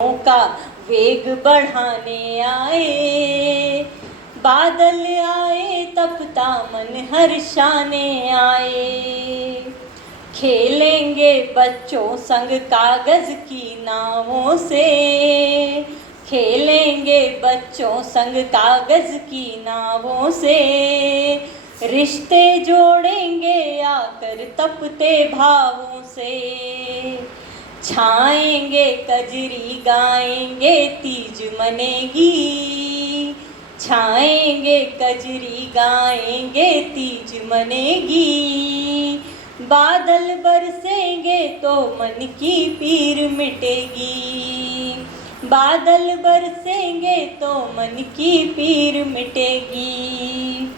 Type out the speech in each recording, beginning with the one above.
का वेग बढ़ाने आए, बादल आए तपता मन हर्षाने आए। खेलेंगे बच्चों संग कागज की नावों से, खेलेंगे बच्चों संग कागज की नावों से। रिश्ते जोड़ेंगे आकर तपते भावों से, छाएंगे कजरी गाएंगे तीज मनेगी, छाएंगे कजरी गाएंगे तीज मनेगी। बादल बरसेंगे तो मन की पीर मिटेगी, बादल बरसेंगे तो मन की पीर मिटेगी।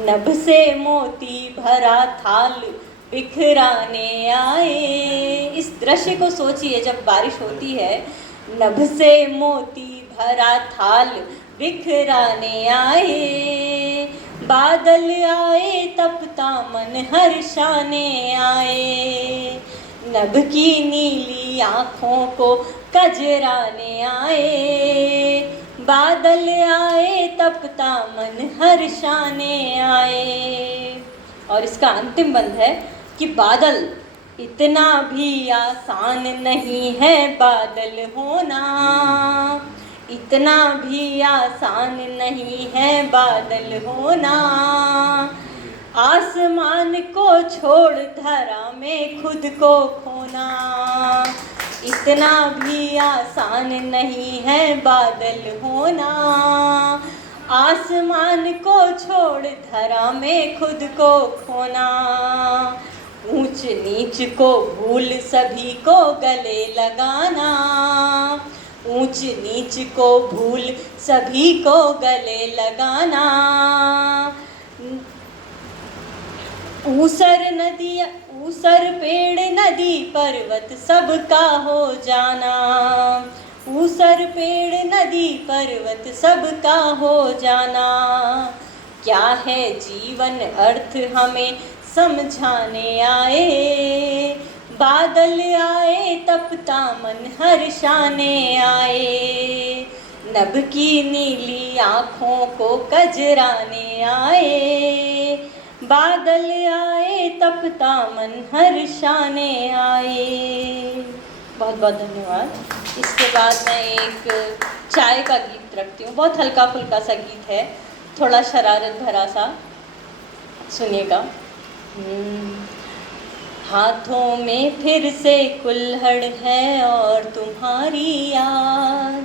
नभ से मोती भरा थाल बिखराने आए। इस दृश्य को सोचिए, जब बारिश होती है, नभ से मोती भरा थाल बिखराने आए, बादल आए तपता मन हर्षाने आए। नभ की नीली आँखों को कजराने आए, बादल आए तपता मन हर्षाने आए। और इसका अंतिम बंद है कि बादल इतना भी आसान नहीं है बादल होना, इतना भी आसान नहीं है बादल होना। आसमान को छोड़ धरा में खुद को खोना, इतना भी आसान नहीं है बादल होना। आसमान को छोड़ धरा में खुद को खोना, ऊंच नीच को भूल सभी को गले लगाना, ऊंच नीच को भूल सभी को गले लगाना। ऊसर नदी ऊसर पेड़ नदी पर्वत सबका हो जाना, ऊसर पेड़ नदी पर्वत सबका हो जाना। क्या है जीवन अर्थ हमें समझाने आए, बादल आए तपता मन हर्षाने आए। नभ की नीली आँखों को कजराने आए, बादल आए तपता मन हर्षाने आए। बहुत बहुत धन्यवाद। इसके बाद मैं एक चाय का गीत रखती हूँ, बहुत हल्का फुल्का सा गीत है, थोड़ा शरारत भरा सा, सुनिएगा। हाथों में फिर से कुल्हड़ है और तुम्हारी याद,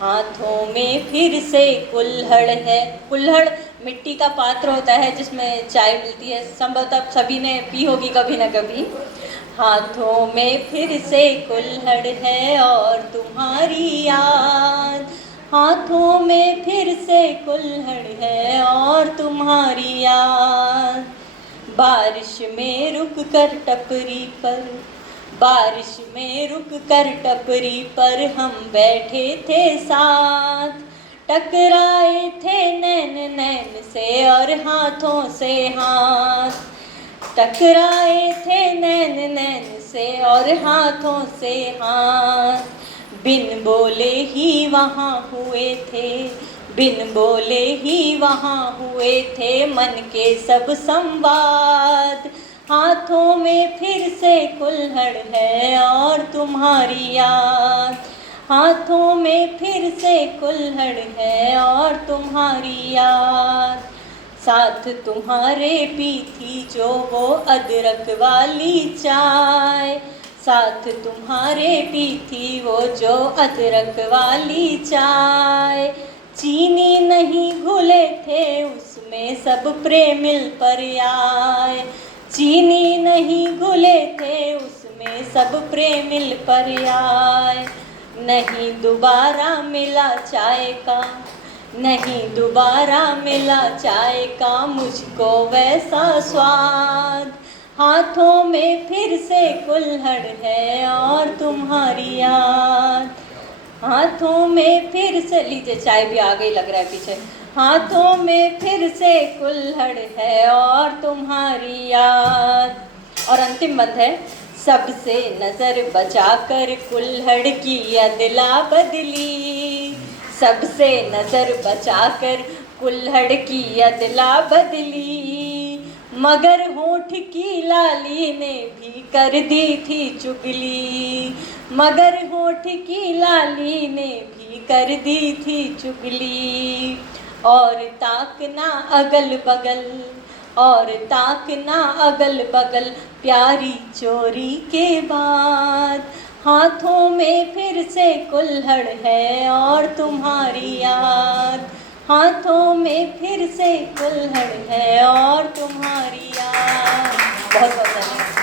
हाथों में फिर से कुल्हड़ है। कुल्हड़ मिट्टी का पात्र होता है जिसमें चाय मिलती है, संभवतः सभी ने पी होगी कभी ना कभी। हाथों में फिर से कुल्हड़ है और तुम्हारी याद, हाथों में फिर से कुल्हड़ है और तुम्हारी याद। बारिश में रुक कर टपरी पर, बारिश में रुक कर टपरी पर हम बैठे थे साथ, टकराए थे नैन नैन से और हाथों से हाथ, टकराए थे नैन नैन से और हाथों से हाथ। बिन बोले ही वहाँ हुए थे, बिन बोले ही वहाँ हुए थे मन के सब संवाद। हाथों में फिर से कुल्हड़ है और तुम्हारी याद, हाथों में फिर से कुल्हड़ है और तुम्हारी याद। साथ तुम्हारे पी थी जो वो अदरक वाली चाय, साथ तुम्हारे पी थी वो जो अदरक वाली चाय। चीनी नहीं घुले थे उसमें सब प्रेमिल पर आए, चीनी नहीं घुले थे उसमें सब प्रेमिल पर आए। नहीं दोबारा मिला चाय का, नहीं दोबारा मिला चाय का मुझको वैसा स्वाद। हाथों में फिर से कुल्हड़ है और तुम्हारी याद, हाथों में फिर से, लीजिए चाय भी आ गई लग रहा है पीछे। हाथों में फिर से कुल्हड़ है और तुम्हारी याद। और अंतिम बंद है, सबसे नजर बचाकर कुल्हड़ की अदला बदली, सबसे नजर बचाकर कुल्हड़ की अदला बदली, मगर होठ की लाली ने भी कर दी थी चुगली, मगर होठ की लाली ने भी कर दी थी चुगली। और ताकना अगल बगल, और ताकना अगल बगल प्यारी चोरी के बाद, हाथों में फिर से कुल्हड़ है और तुम्हारी याद, हाथों में फिर से कुल्हड़ है और तुम्हारी याद। बहुत बहुत धन्यवाद।